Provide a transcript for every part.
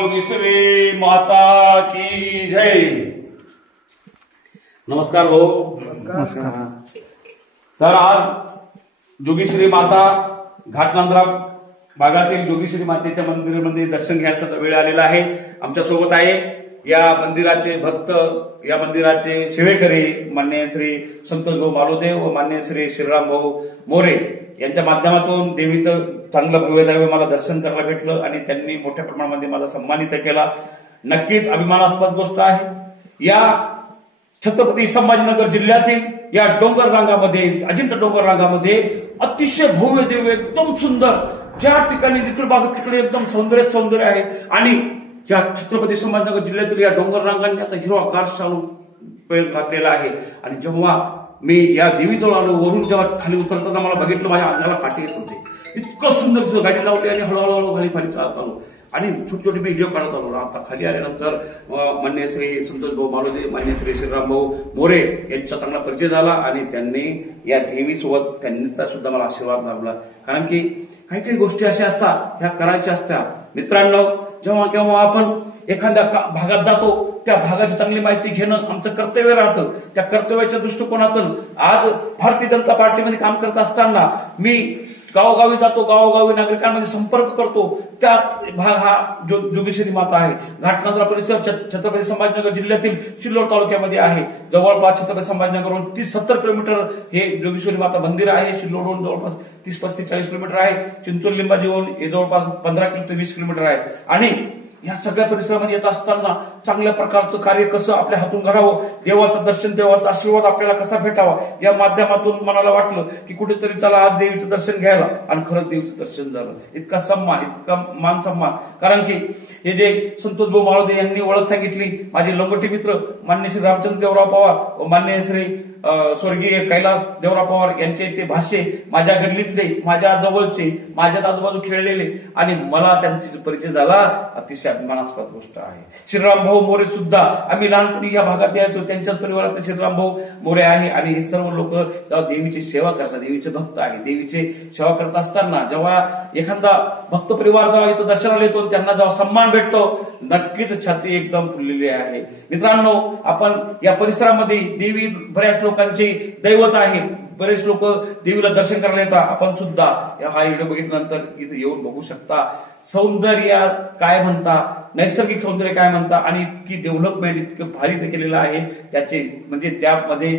जोगेश्वरी माता की जय। नमस्कार भाऊ। नमस्कार। तर आज जोगेश्वरी माता घाटनांद्रा भागातील जोगेश्वरी मातेच्या मंदिरामध्ये दर्शन घ्यायचा वेळ आलेला आहे। आमच्या सोबत आहे या मंदिराचे भक्त, या मंदिराचे सेवेकरी माननीय श्री संतोष भाऊ मालोदेव व माननीय श्री श्रीराम भाऊ मोरे यांच्या माध्यमातून देवीचं चांगलं भव्य मला दर्शन करायला भेटलं आणि त्यांनी मोठ्या प्रमाणामध्ये मला सन्मानित केला। नक्कीच अभिमानास्पद गोष्ट आहे। या छत्रपती संभाजीनगर जिल्ह्यातील या डोंगर रांगामध्ये, अजिंठा डोंगर रांगामध्ये अतिशय भव्य दिव्य एकदम सुंदर, ज्या ठिकाणी तिकडे बघा तिकडे एकदम सौंदर्य आहे आणि या छत्रपती संभाजीनगर जिल्ह्यातील या डोंगर रांगांनी आता हिरवागार शालू घातलेला आहे। आणि जेव्हा मी या देवीजवळ आलो, वरून जेव्हा खाली उतरताना मला बघितलं, माझ्या अंगाला काटे येत होते। इतकं सुंदर गाडी लावली आणि हळूहळू खाली चालत आलो आणि छोटे छोटे मी व्हिडिओ काढत आलो। आता खाली आल्यानंतर माननीय श्री संतोष भाऊ मालोदेव, माननीय श्री श्रीराम भाऊ मोरे यांचा चांगला परिचय झाला आणि त्यांनी या देवीसोबत त्यांचा सुद्धा मला आशीर्वाद लाभला। कारण की काही काही गोष्टी अशा असतात, ह्या करायच्या असतात। मित्रांनो, जेव्हा केव्हा आपण एखाद्या भागात जातो, त्या भागाची चांगली माहिती घेणं आमचं कर्तव्य राहतं। त्या कर्तव्याच्या दृष्टिकोनातून आज भारतीय जनता पार्टीमध्ये काम करत असताना मी गावोगावी जातो, गावोगावी नागरिकांमध्ये संपर्क करतो। त्याच भाग हा जोगेश्वरी माता आहे। घाटनांद्रा परिसर छत्रपती संभाजीनगर जिल्ह्यातील सिल्लोड तालुक्यामध्ये आहे। जवळपास छत्रपती संभाजीनगरहून 30-70 किलोमीटर हे जोगेश्वरी माता मंदिर आहे। सिल्लोडहून जवळपास 30-35-40 किलोमीटर आहे। चिंचोली लिंबाजीहून हे जवळपास 15 ते 20 किलोमीटर आहे। आणि या सगळ्या परिसरामध्ये येत असताना चांगल्या प्रकारचं कार्य कसं आपल्या हातून घडावं, देवाचं दर्शन, देवाचा आशीर्वाद आपल्याला कसा भेटावा, या माध्यमातून मनाला वाटलं की कुठेतरी चला आज देवीचं दर्शन घ्यायला। आणि खरंच देवीचं दर्शन झालं। इतका सन्मान, इतका मान सन्मान। कारण की हे जे संतोष भाऊ मालोदे यांनी ओळख सांगितली, माझे लंगोटी मित्र माननीय श्री रामचंद्र देवराव पवार व माननीय श्री स्वर्गीय कैलास देवराव पवार यांचे ते भाष्य माझ्या गल्लीतले, माझ्या जवळचे, माझ्याच आजूबाजू खेळलेले आणि मला त्यांचा परिचय झाला, अतिशय अभिमानास्पद गोष्ट आहे। श्रीराम भाऊ मोरे सुद्धा आम्ही लहानपणी या भागात यायचो, त्यांच्याच परिवारात श्रीराम भाऊ मोरे आहे। आणि हे सर्व लोक जेव्हा देवीची सेवा करतात, देवीचे भक्त आहे, देवीची सेवा करत असताना जेव्हा एखादा भक्त परिवार जेव्हा इथं दर्शनाला येतो, त्यांना जेव्हा सन्मान भेटतो, नक्कीच छाती एकदम फुललेली आहे। मित्रांनो, आपण या परिसरामध्ये देवी बऱ्याच लोकांचे दैवत आहे, बरेच लोक देवीला दर्शन करायला येतात। आपण सुद्धा हा व्हिडिओ बघितल्यानंतर इथे येऊन बघू शकता सौंदर्य काय म्हणता, नैसर्गिक सौंदर्य काय म्हणता आणि इतकी डेव्हलपमेंट इतकं भारी इथं केलेलं आहे। त्याचे म्हणजे त्यामध्ये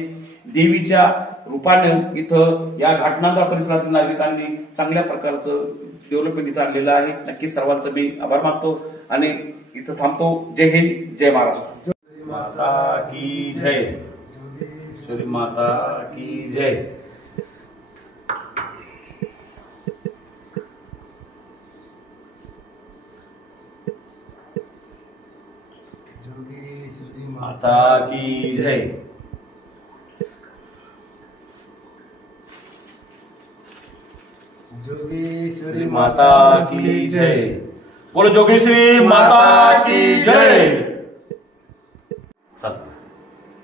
देवीच्या रूपानं इथं या घाटनांद्रा परिसरातील नागरिकांनी चांगल्या प्रकारचं डेव्हलपमेंट इथं आणलेलं आहे। नक्कीच सर्वांचं मी आभार मानतो आणि इथं थांबतो। जय हिंद, जय महाराष्ट्र। माता की जय, जोगेश्वरी माता की जय। जोगेश्वरी माता की जय। जोगेश्वरी माता की जय। बोलो जोगेश्वरी माता की जय। चल,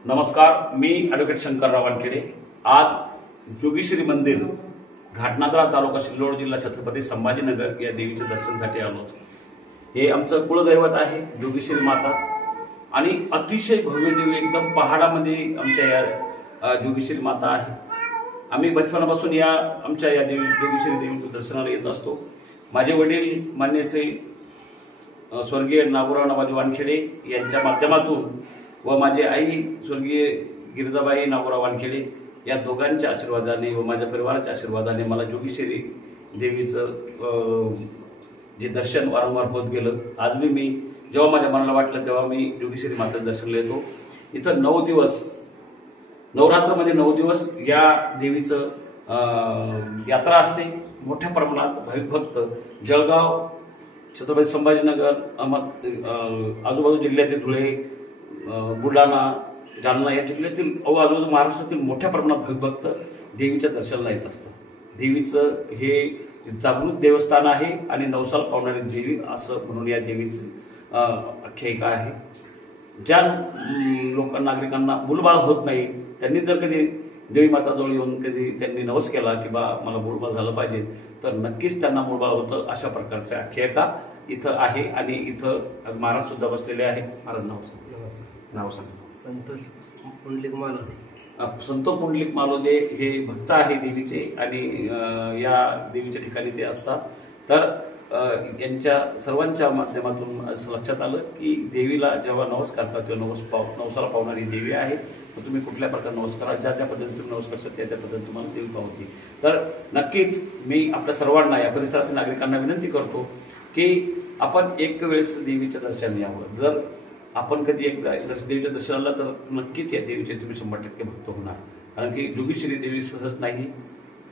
नमस्कार, मी ॲडव्होकेट शंकरराव वानखेडे। आज जोगेश्वरी मंदिर, घाटनांद्रा तालुका, सिल्लोड जिल्हा, छत्रपती संभाजीनगर या देवीच्या दर्शनासाठी आलो। हे आमचं कुलदैवत आहे जोगेश्वरी माता आणि अतिशय भव्य देवी, एकदम पहाडामध्ये आमच्या या जोगेश्वरी माता आहे। आम्ही बचपनापासून या आमच्या या जोगेश्वरी देवीच्या दर्शनाला येत असतो। माझे वडील माननीय श्री स्वर्गीय नागोराव नावाजी वानखेडे यांच्या माध्यमातून व माझी आई स्वर्गीय गिरिजाबाई नागोराव वानखेडे या दोघांच्या आशीर्वादाने व माझ्या परिवाराच्या आशीर्वादाने मला जोगेश्वरी देवीचं जे दर्शन वारंवार होत गेलं। आज मी जेव्हा माझ्या मनाला वाटलं तेव्हा मी जोगेश्वरी मातेचं दर्शनला येतो। इथं 9 दिवस, नवरात्रमध्ये 9 दिवस या देवीचं यात्रा असते। मोठ्या प्रमाणात भाविक भक्त जळगाव, छत्रपती संभाजीनगर, आजूबाजू जिल्ह्यातील धुळे, बुलढाणा, जालना या जिल्ह्यातील आजूबाजू महाराष्ट्रातील मोठ्या प्रमाणात भाविक भक्त देवीच्या दर्शनाला येत असतात। देवीचं हे जागृत देवस्थान आहे आणि नवसाला पावणारी देवी असं म्हणून या देवीचं आख्यायिका आहे। ज्या लोकांना, नागरिकांना मूलबाळ होत नाही, त्यांनी जर कधी देवी माताजवळ येऊन कधी त्यांनी नवस केला की बा मला मूलबाळ झालं पाहिजे, तर नक्कीच त्यांना मूलबाळ होतं, अशा प्रकारच्या आख्यायिका इथं आहे आणि इथं महाराज सुद्धा बसलेले आहेत. महाराज नाव सांग. संतोष पुंडलिक मालोदे. संतोष पुंडलिक मालोदे हे भक्त आहे देवीचे आणि या देवीच्या ठिकाणी ते असतात. तर यांच्या सर्वांच्या माध्यमातून असं लक्षात आलं की देवीला जेव्हा नवस करतात तेव्हा नवसाला पावणारी देवी आहे. तर तुम्ही कुठल्या प्रकारे नवस करा, ज्या पद्धतीने तुम्ही नवस करता त्या पद्धतीने तुम्हाला देवी पावते. तर नक्कीच मी आपल्या सर्वांना या परिसरातील नागरिकांना विनंती करतो की आपण एक वेळेस देवीच्या दर्शनाला यावं. जर आपण कधी एकदा देवीच्या दर्शनाला तर नक्कीच या देवीचे तुम्ही 100% भक्त होणार. कारण की जोगेश्वरी देवी सहज नाही.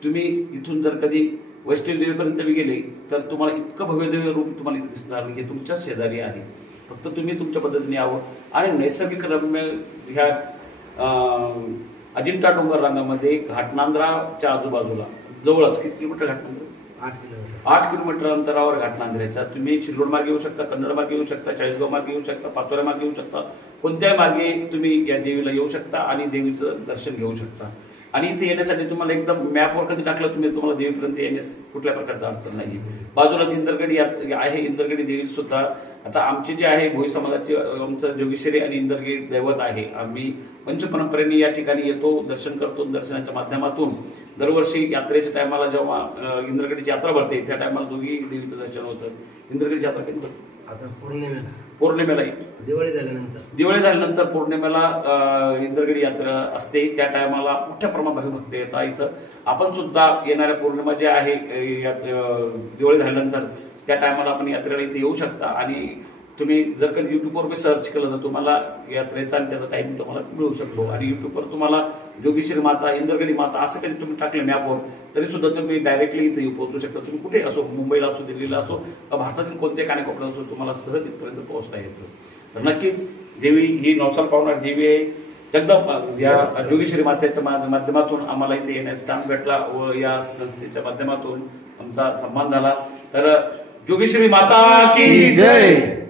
तुम्ही इथून जर कधी वैष्णवी देवीपर्यंत गेले तर तुम्हाला इतकं भव्यदेवी रूप तुम्हाला इथे दिसणार नाही. हे तुमच्याच शेजारी आहे. फक्त तुम्ही तुमच्या पद्धतीने यावं आणि नैसर्गिक रम्य ह्या अजिंठा डोंगर रांगामध्ये घाटनांद्राच्या आजूबाजूला जवळच किती किलोमीटर घाटनांद्रा? 8 किलोमीटर अंतरावर घाटनांद्र्याच्या तुम्ही शिल्लोड मार्गे येऊ शकता, कन्नड मार्गे येऊ शकता, चाळीसगाव मार्गे येऊ शकता, पाचोरा मार्गे येऊ शकता. कोणत्याही मार्गे तुम्ही या देवीला येऊ शकता आणि देवीचं दर्शन घेऊ शकता. आणि इथे येण्यासाठी तुम्हाला एकदम मॅपवर कधी टाकलं तुम्हाला देवीपर्यंत येण्यास कुठल्या प्रकारचा अडचण नाही. बाजूलाच इंदरगडी आहे. इंदरगडी देवी सुद्धा आता आमची जी आहे भोई समाजाची आमचं जोगेश्वरी आणि इंदरगडी दैवत आहे. आम्ही पंचपरंपरेने या ठिकाणी येतो, दर्शन करतो. दर्शनाच्या माध्यमातून दरवर्षी यात्रेच्या टायमाला जेव्हा इंदरगडीची यात्रा भरते त्या टायमाला दोघी देवीचं दर्शन होतं. इंदरगडीची यात्रा कधी भरते? आता पौर्णिमेला दिवाळी झाल्यानंतर पौर्णिमेला इंदरगडी यात्रा असते. त्या टायमाला मोठ्या प्रमाणात भक्त येतात इथं. आपण सुद्धा येणाऱ्या पौर्णिमा जे आहे दिवाळी झाल्यानंतर त्या टायमाला आपण यात्रेला इथे येऊ शकता. आणि तुम्ही जर कधी युट्यूबवर सर्च केलं तर तुम्हाला यात्रेचा आणि त्याचा टाइम तुम्हाला मिळू शकतो. आणि युट्यूबवर तुम्हाला जोगेश्वरी माता, इंदरगडी माता असं कधी तुम्ही टाकले मॅपवर तरी सुद्धा तुम्ही डायरेक्टली इथे पोहोचू शकता. तुम्ही कुठे असो, मुंबईला असो, दिल्लीला असो, भारतातील कोणत्या कानाकोपऱ्यात असो, तुम्हाला सहज इथपर्यंत पोहोचता येतं. तर नक्कीच देवी ही नवसाला पावणारी देवी आहे. एकदम या जोगेश्वरी मातेच्या माध्यमातून आम्हाला इथे येण्यास चान्स भेटला व या संस्थेच्या माध्यमातून आमचा सन्मान झाला. तर जोगेश्वरी माता की जय.